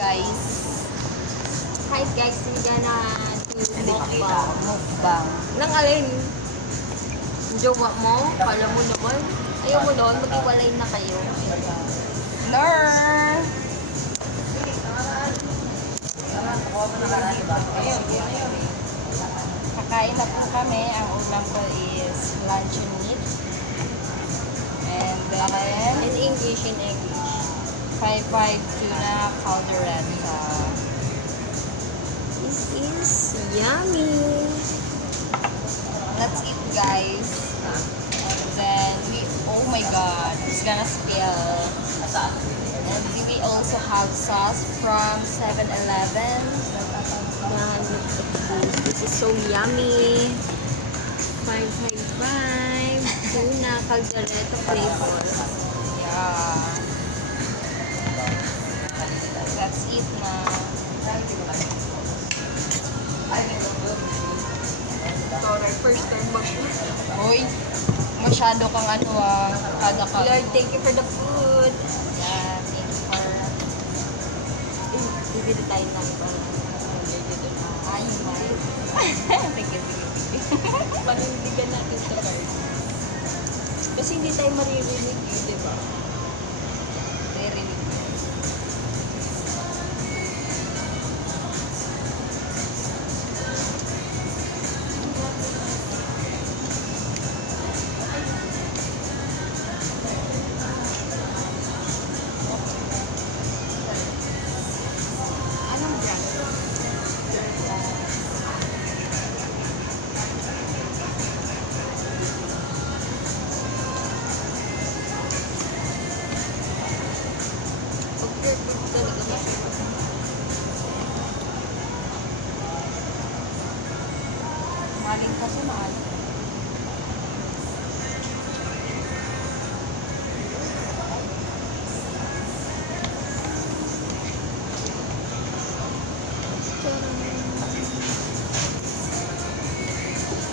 guys. Hi guys, we're gonna do Mukbang. Nang alin? Jowa mo? Kala mo naman. Ayaw mo noon, mag-iwalay na kayo. Lur! Kakain na po kami. Ang ulam ko is luncheon meat. And then, In English, in English. 5-5 tuna caldereta. This is yummy. Let's eat, guys. And then, oh my god, it's gonna spill. And we also have sauce from 7-Eleven. Yan, look at this. This is so yummy. 555 tuna caldereta flavor. Yeah. Let's eat na. Sorry, first time ba siya? Uy, masyado kang ano kada ka. Lord, thank you for the food. Yeah, thank you for... Bibili tayo ng Ay, my. Sige. panindigan natin sa card. Kasi hindi tayo maririnig yun, di ba? Very Anong brand? Okay, good talaga ba siya? maling kasi mahal.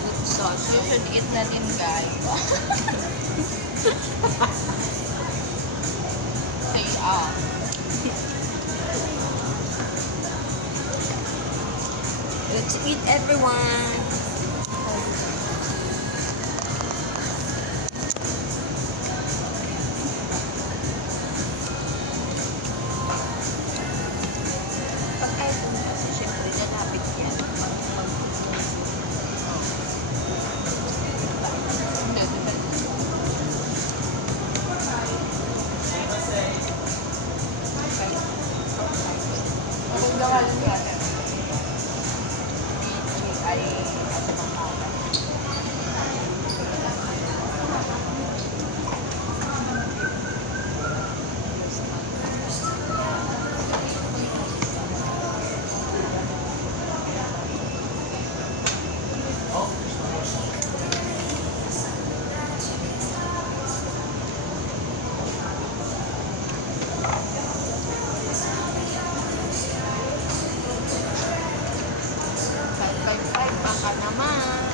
Good sauce. You should eat na din, guys. Say, Let's eat, everyone. Pag iPhone kasi syempre lalapit yan. Hindi, depende. Ako gawal natin. Ay, ano bang tawag? Baka naman.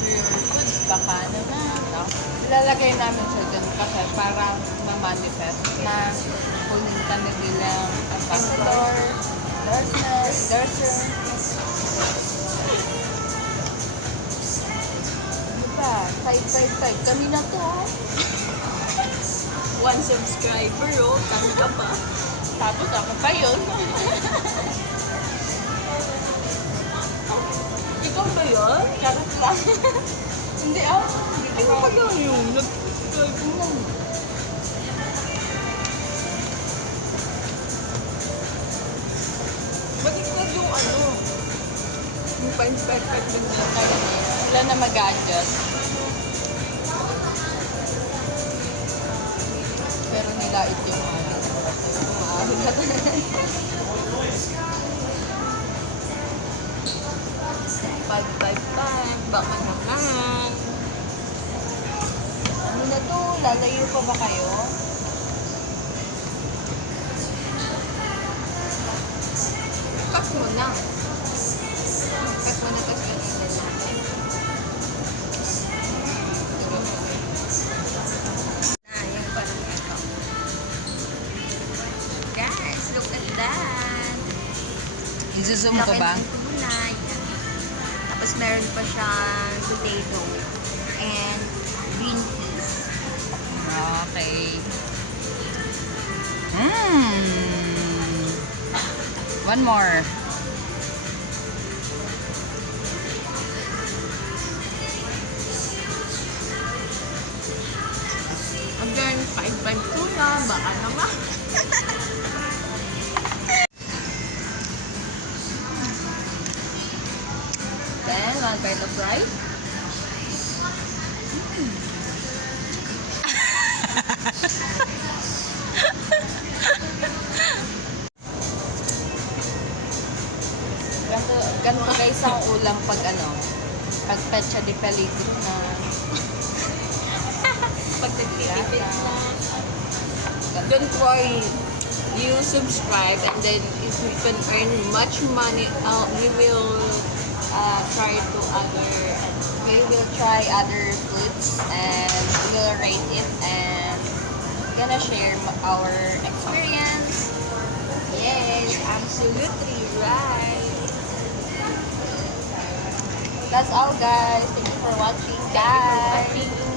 Pure food, baka naman. No? Ilalagay namin siya dyan kasi para ma-manifest na kunin kami bilang ambassador, endorser. Diba? 555. Kami na to. One subscriber, oh. Kami ka pa. Tapos ako pa yun. Ikaw ba yun? Charot lang. Hindi ako. Ano ba yun? Nag-subscribe mo. Baliktad yung ano. Yung 555 din na. Wala na mag-adjust. Pero nilait yung ano. Umahal na Baka naman. Ano na to? Lalayo pa ba kayo? Cut mo na. Cut mo na, tapos ganyan natin. Isusum ko ba? Laki ng tuna. Yan. Tapos meron pa siyang potato and green peas. Okay. One more. Again, 5-5 tuna. Baka naman. Then, one bite of rice. Ganito guys ang ulam pag pag pecha di palito na Pag nagtitipid na. Don't worry. You subscribe and then if we can earn much money, we will try to we will try other foods and we will rate it and gonna share our experience. Yes, absolutely right. That's all guys. Thank you for watching guys. Watching.